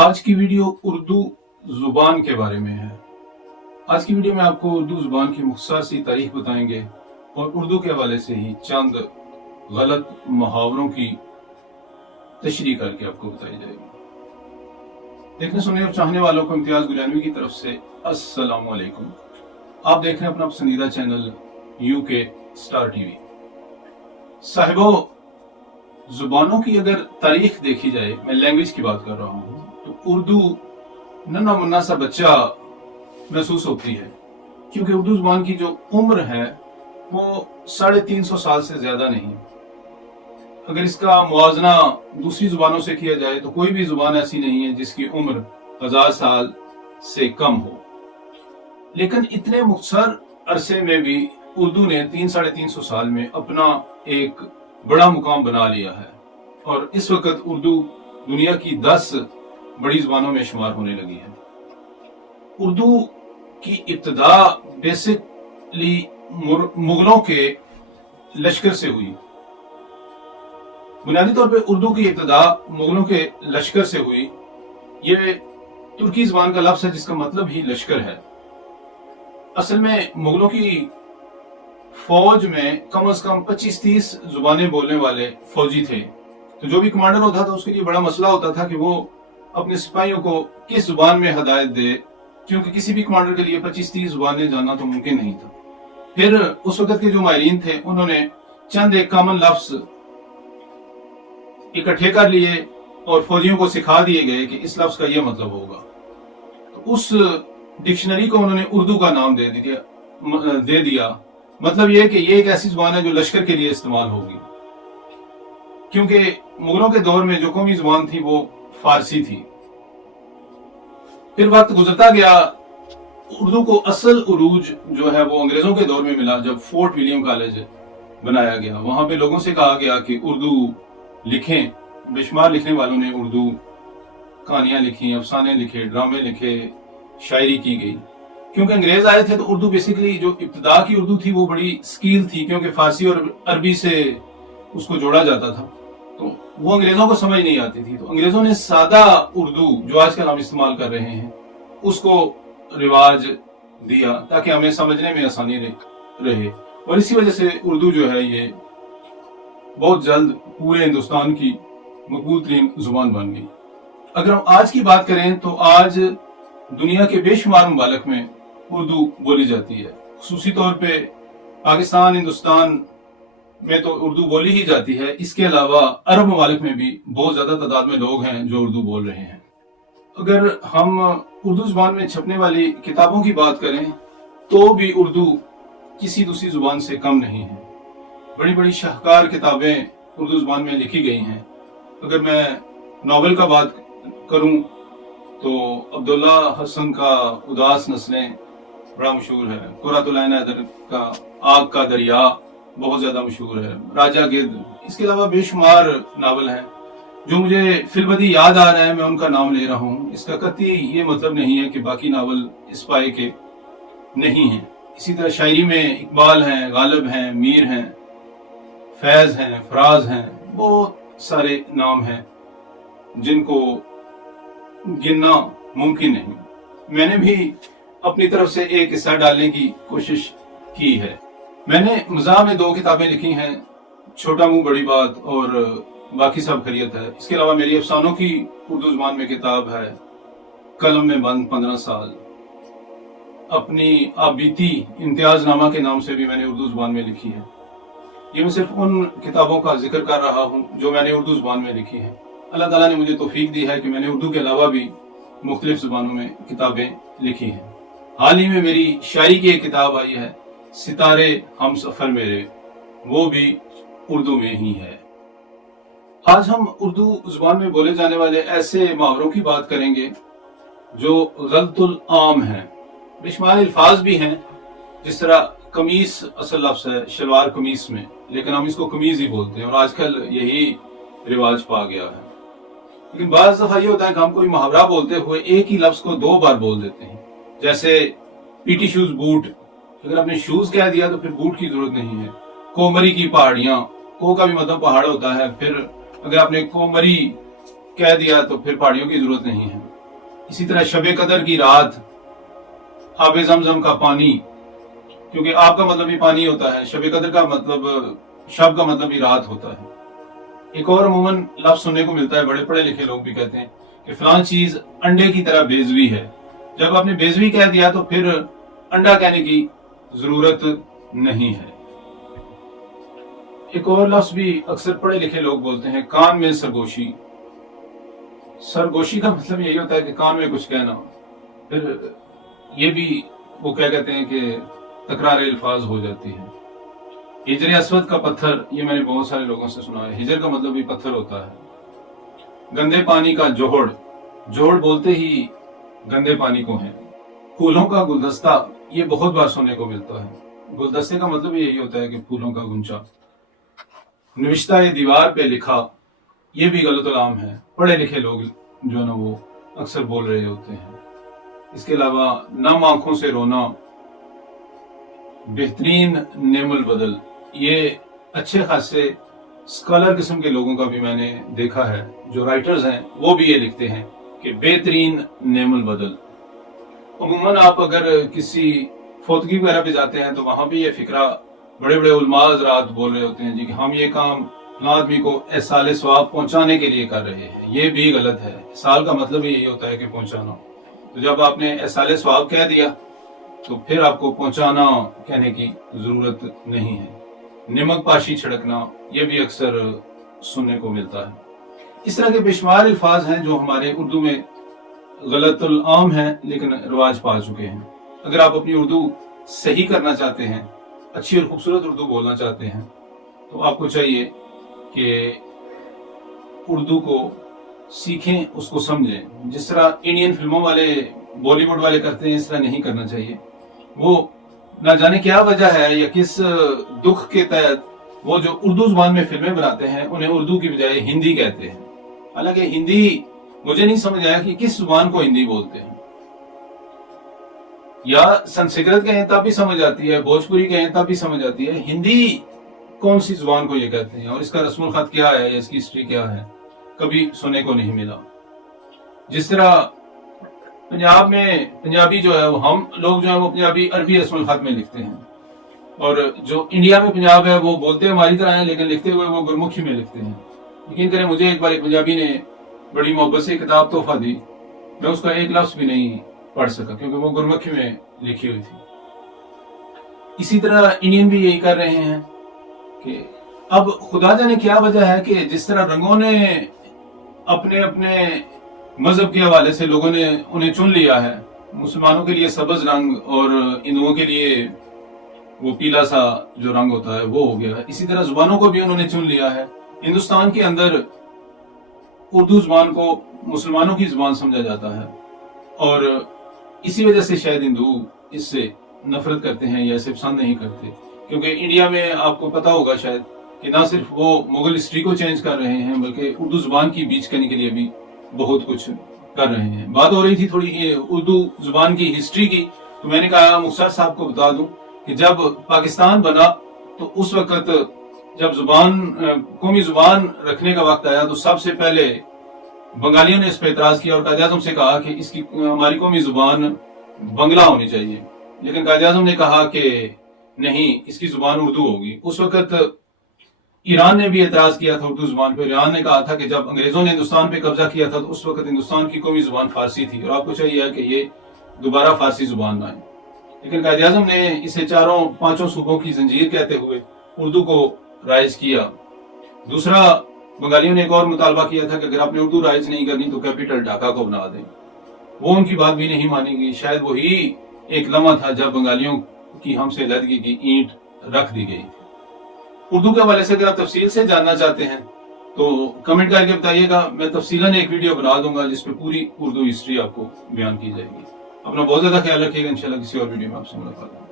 आज की वीडियो उर्दू जुबान के बारे में है। आज की वीडियो में आपको उर्दू जुबान की मुख्तसर सी तारीख बताएंगे और उर्दू के हवाले से ही चंद गलत मुहावरों की तशरीह करके आपको बताई जाएगी। देखने सुनने और चाहने वालों को इम्तियाज गुलानी की तरफ से अस्सलाम वालेकुम। आप देख रहे हैं अपना पसंदीदा चैनल यूके स्टार टीवी। साहिबो, जुबानों की अगर तारीख देखी जाए, मैं लैंग्वेज की बात कर रहा हूँ, तो उर्दू नन्हा मुन्ना सा बच्चा महसूस होती है, क्योंकि उर्दू जुबान की जो उम्र है वो 350 साल से ज्यादा नहीं। अगर इसका मुआवजना दूसरी जुबानों से किया जाए तो कोई भी जुबान ऐसी नहीं है जिसकी उम्र 1000 साल से कम हो। लेकिन इतने मुख्तसर अरसे में भी उर्दू ने 350 साल में अपना एक बड़ा मुकाम बना लिया है और इस वक्त उर्दू दुनिया की 10 बड़ी जुबानों में शुमार होने लगी है। उर्दू की इब्तिदा बेसिकली मुगलों के लश्कर से हुई। बुनियादी तौर पे उर्दू की इब्तिदा मुगलों के लश्कर से हुई। ये तुर्की जुबान का लफ्ज है जिसका मतलब ही लश्कर है। असल में मुगलों की फौज में कम से कम 25-30 जुबानें बोलने वाले फौजी थे, तो जो भी कमांडर होता था उसके लिए बड़ा मसला होता था कि वो अपने सिपाहियों को किस जुबान में हदायत दे, क्योंकि किसी भी कमांडर के लिए 25-30 जुबानें जानना तो मुमकिन नहीं था। फिर उस वक्त के जो माहिरीन थे उन्होंने चंद एक कॉमन लफ्ज इकट्ठे कर लिए और फौजियों को सिखा दिए गए कि इस लफ्ज का यह मतलब होगा। तो उस डिक्शनरी को उन्होंने उर्दू का नाम दे दिया। मतलब यह कि ये एक ऐसी जुबान है जो लश्कर के लिए इस्तेमाल होगी, क्योंकि मुगलों के दौर में जो कौमी जुबान थी वो फारसी थी। फिर वक्त गुजरता गया, उर्दू को असल उरूज जो है वो अंग्रेजों के दौर में मिला, जब फोर्ट विलियम कॉलेज बनाया गया। वहां पे लोगों से कहा गया कि उर्दू लिखें। बेशुमार लिखने वालों ने उर्दू कहानियां लिखी, अफसाने लिखे, ड्रामे लिखे, शायरी की गई। क्योंकि अंग्रेज आए थे तो उर्दू बेसिकली जो इब्तिदा की उर्दू थी वो बड़ी स्किल थी, क्योंकि फारसी और अरबी से उसको जोड़ा जाता था, तो वो अंग्रेजों को समझ नहीं आती थी। तो अंग्रेजों ने सादा उर्दू जो आजकल हम इस्तेमाल कर रहे हैं उसको रिवाज दिया ताकि हमें समझने में आसानी रहे, और इसी वजह से उर्दू जो है ये बहुत जल्द पूरे हिंदुस्तान की मकबूल तरीन जुबान बन गई। अगर हम आज की बात करें तो आज दुनिया के बेशुमार मुमालिक में उर्दू बोली जाती है। खुसूसी तौर पे पाकिस्तान, हिंदुस्तान में तो उर्दू बोली ही जाती है। इसके अलावा अरब ममालिक में भी बहुत ज्यादा तादाद में लोग हैं जो उर्दू बोल रहे हैं। अगर हम उर्दू जुबान में छपने वाली किताबों की बात करें तो भी उर्दू किसी दूसरी जुबान से कम नहीं है। बड़ी बड़ी शाहकार किताबें उर्दू जुबान में लिखी गई हैं। अगर मैं नॉवेल का बात करूं तो अब्दुल्ला हसन का उदास नस्लें बड़ा मशहूर है। कुर्रतुल ऐन हैदर का आग का दरिया बहुत ज्यादा मशहूर है। राजा गिद्ध, इसके अलावा बेशुमार नावल हैं। जो मुझे फिलबदी याद आ रहा है मैं उनका नाम ले रहा हूँ। इसका कतई ये मतलब नहीं है कि बाकी नावल इस पाए के नहीं हैं। इसी तरह शायरी में इकबाल हैं, गालिब हैं, मीर हैं, फैज हैं, फराज हैं, बहुत सारे नाम हैं जिनको गिनना मुमकिन नहीं। मैंने भी अपनी तरफ से एक हिस्सा डालने की कोशिश की है। मैंने मज़ाह में 2 किताबें लिखी हैं, छोटा मुंह बड़ी बात और बाकी सब खैरियत है। इसके अलावा मेरी अफसानों की उर्दू जुबान में किताब है कलम में बंद 15 साल। अपनी आबीती इम्तियाजनामा के नाम से भी मैंने उर्दू जुबान में लिखी है। ये मैं सिर्फ उन किताबों का जिक्र कर रहा हूँ जो मैंने उर्दू जुबान में लिखी है। अल्लाह ताला ने मुझे तौफीक दी है कि मैंने उर्दू के अलावा भी मुख्तलिफ जुबानों में किताबें लिखी हैं। हाल ही में मेरी शायरी की एक किताब आई है, सितारे हम सफर मेरे, वो भी उर्दू में ही है। आज हम उर्दू जुबान में बोले जाने वाले ऐसे मुहावरों की बात करेंगे जो गलतुल आम हैं। बेशुमार अल्फाज भी हैं, जिस तरह कमीज असल लफ्ज है शलवार कमीज में, लेकिन हम इसको कमीज ही बोलते हैं और आजकल यही रिवाज पा गया है। लेकिन बाज़ दफा ये होता है कि हम कोई मुहावरा बोलते हुए एक ही लफ्ज को 2 बार बोल देते हैं। जैसे पीटी शूज बूट, अगर आपने शूज कह दिया तो फिर बूट की जरूरत नहीं है। कोमरी की पहाड़ियां, को का भी मतलब पहाड़ होता है, फिर अगर आपने कोमरी कह दिया तो फिर पहाड़ियों की जरूरत नहीं है। اسی طرح شب قدر کی رات، آب زمزم کا پانی، کیونکہ آپ کا مطلب ہی پانی ہوتا ہے، شب قدر کا مطلب، شب کا مطلب ہی رات ہوتا ہے۔ ایک اور عموماً لفظ سننے کو ملتا ہے، بڑے پڑھے لکھے لوگ بھی کہتے ہیں کہ فلان چیز انڈے کی طرح بیضوی ہے۔ جب آپ نے بیضوی کہہ دیا تو پھر انڈا کہنے کی ضرورت نہیں ہے۔ ایک اور لفظ بھی اکثر پڑھے لکھے لوگ بولتے ہیں، کان میں سرگوشی۔ سرگوشی کا مطلب یہی ہوتا ہے کہ کان میں کچھ کہنا، پھر یہ بھی وہ کیا کہتے ہیں کہ تکرار الفاظ ہو جاتی ہے۔ ہجر اسود کا پتھر، یہ میں نے بہت سارے لوگوں سے سنا ہے، ہجر کا مطلب بھی پتھر ہوتا ہے۔ گندے پانی کا جوہڑ، جوہڑ بولتے ہی گندے پانی کو ہیں۔ پھولوں کا گلدستہ، یہ بہت بار سننے کو ملتا ہے، گلدستے کا مطلب یہی ہوتا ہے کہ پھولوں کا گنچا۔ نوشتہ دیوار پہ لکھا، یہ بھی غلط العام ہے، پڑھے لکھے لوگ جو ہے نا وہ اکثر بول رہے ہوتے ہیں۔ اس کے علاوہ نم آنکھوں سے رونا، بہترین نعم البدل، یہ اچھے خاصے اسکالر قسم کے لوگوں کا بھی میں نے دیکھا ہے، جو رائٹرز ہیں وہ بھی یہ لکھتے ہیں کہ بہترین نعم البدل۔ عموماً آپ اگر کسی فوتگی وغیرہ پہ جاتے ہیں تو وہاں بھی یہ فکرہ بڑے بڑے علماء حضرات بول رہے ہوتے ہیں جی کہ ہم یہ کام فلاں آدمی کو احسال ثواب پہنچانے کے لیے کر رہے ہیں، یہ بھی غلط ہے۔ احسال کا مطلب یہی ہوتا ہے کہ پہنچانا، تو جب آپ نے احسال ثواب کہہ دیا تو پھر آپ کو پہنچانا کہنے کی ضرورت نہیں ہے۔ نمک پاشی چھڑکنا، یہ بھی اکثر سننے کو ملتا ہے۔ اس طرح کے بے شمار الفاظ ہیں جو ہمارے اردو میں غلط العام ہیں لیکن رواج پا چکے ہیں۔ اگر آپ اپنی اردو صحیح کرنا چاہتے ہیں، اچھی اور خوبصورت اردو بولنا چاہتے ہیں، تو آپ کو چاہیے کہ اردو کو سیکھیں، اس کو سمجھیں۔ جس طرح انڈین فلموں والے، بالی ووڈ والے کرتے ہیں، اس طرح نہیں کرنا چاہیے۔ وہ نہ جانے کیا وجہ ہے یا کس دکھ کے تحت وہ جو اردو زبان میں فلمیں بناتے ہیں انہیں اردو کی بجائے ہندی کہتے ہیں، حالانکہ ہندی مجھے نہیں سمجھ آیا کہ کس زبان کو ہندی بولتے ہیں۔ یا سنسکرت کہیں تب بھی سمجھ آتی ہے، بھوجپوری کہیں تب بھی سمجھ آتی ہے، ہندی کون سی زبان کو یہ کہتے ہیں اور اس کا رسم الخط کیا ہے یا اس کی ہسٹری کیا ہے، کبھی سننے کو نہیں ملا۔ جس طرح پنجاب میں پنجابی جو ہے وہ ہم لوگ جو ہیں وہ پنجابی عربی رسم الخط میں لکھتے ہیں، اور جو انڈیا میں پنجاب ہے وہ بولتے ہماری طرح ہیں لیکن لکھتے ہوئے وہ گرمکھی میں لکھتے ہیں۔ یقین کریں مجھے ایک بار ایک پنجابی نے بڑی محبت سے کتاب تحفہ دی، میں اس کا ایک لفظ بھی نہیں پڑھ سکا کیونکہ وہ گرمکھی میں لکھی ہوئی تھی۔ اسی طرح انڈین بھی یہی کر رہے ہیں کہ اب خدا جانے کیا وجہ ہے کہ جس طرح رنگوں نے اپنے اپنے مذہب کے حوالے سے لوگوں نے انہیں چن لیا ہے، مسلمانوں کے لیے سبز رنگ اور ہندوؤں کے لیے وہ پیلا سا جو رنگ ہوتا ہے وہ ہو گیا ہے، اسی طرح زبانوں کو بھی انہوں نے چن لیا ہے۔ ہندوستان کے اندر اردو زبان کو مسلمانوں کی زبان سمجھا جاتا ہے، اور اسی وجہ سے شاید ہندو اس سے نفرت کرتے ہیں یا اسے پسند نہیں کرتے، کیونکہ انڈیا میں آپ کو پتا ہوگا شاید کہ نہ صرف وہ مغل ہسٹری کو چینج کر رہے ہیں بلکہ اردو زبان کی بیچ کرنے کے لیے بھی بہت کچھ کر رہے ہیں۔ بات ہو رہی تھی تھوڑی یہ اردو زبان کی ہسٹری کی، تو میں نے کہا مختار صاحب کو بتا دوں کہ جب پاکستان بنا تو اس وقت جب قومی زبان رکھنے کا وقت آیا تو سب سے پہلے بنگالیوں نے اس پہ اعتراض کیا اور قائد اعظم سے کہا کہ اس کی ہماری قومی زبان بنگلہ ہونی چاہیے، لیکن قائد اعظم نے کہا کہ نہیں، اس کی زبان اردو ہوگی۔ اس وقت ایران نے بھی اعتراض کیا تھا اردو زبان پہ، ایران نے کہا تھا کہ جب انگریزوں نے ہندوستان پہ قبضہ کیا تھا تو اس وقت ہندوستان کی قومی زبان فارسی تھی اور آپ کو چاہیے کہ یہ دوبارہ فارسی زبان لائیں، لیکن قائد اعظم نے اسے 4-5 صوبوں کی زنجیر کہتے ہوئے اردو کو رائج کیا۔ دوسرا، بنگالیوں نے ایک اور مطالبہ کیا تھا کہ اگر آپ نے اردو رائج نہیں کرنی تو کیپٹل ڈھاکہ کو بنا دیں، وہ ان کی بات بھی نہیں مانی گئی۔ شاید وہی ایک لمحہ تھا جب بنگالیوں کی ہم سے علیحدگی کی اینٹ رکھ دی گئی۔ اردو کے حوالے سے اگر آپ تفصیل سے جاننا چاہتے ہیں تو کمنٹ کر کے بتائیے گا، میں تفصیلاً ایک ویڈیو بنا دوں گا جس پہ پوری اردو ہسٹری آپ کو بیان کی جائے گی۔ اپنا بہت زیادہ خیال رکھیے گا، انشاءاللہ کسی اور ویڈیو میں آپ سے ملاقات ہوگی۔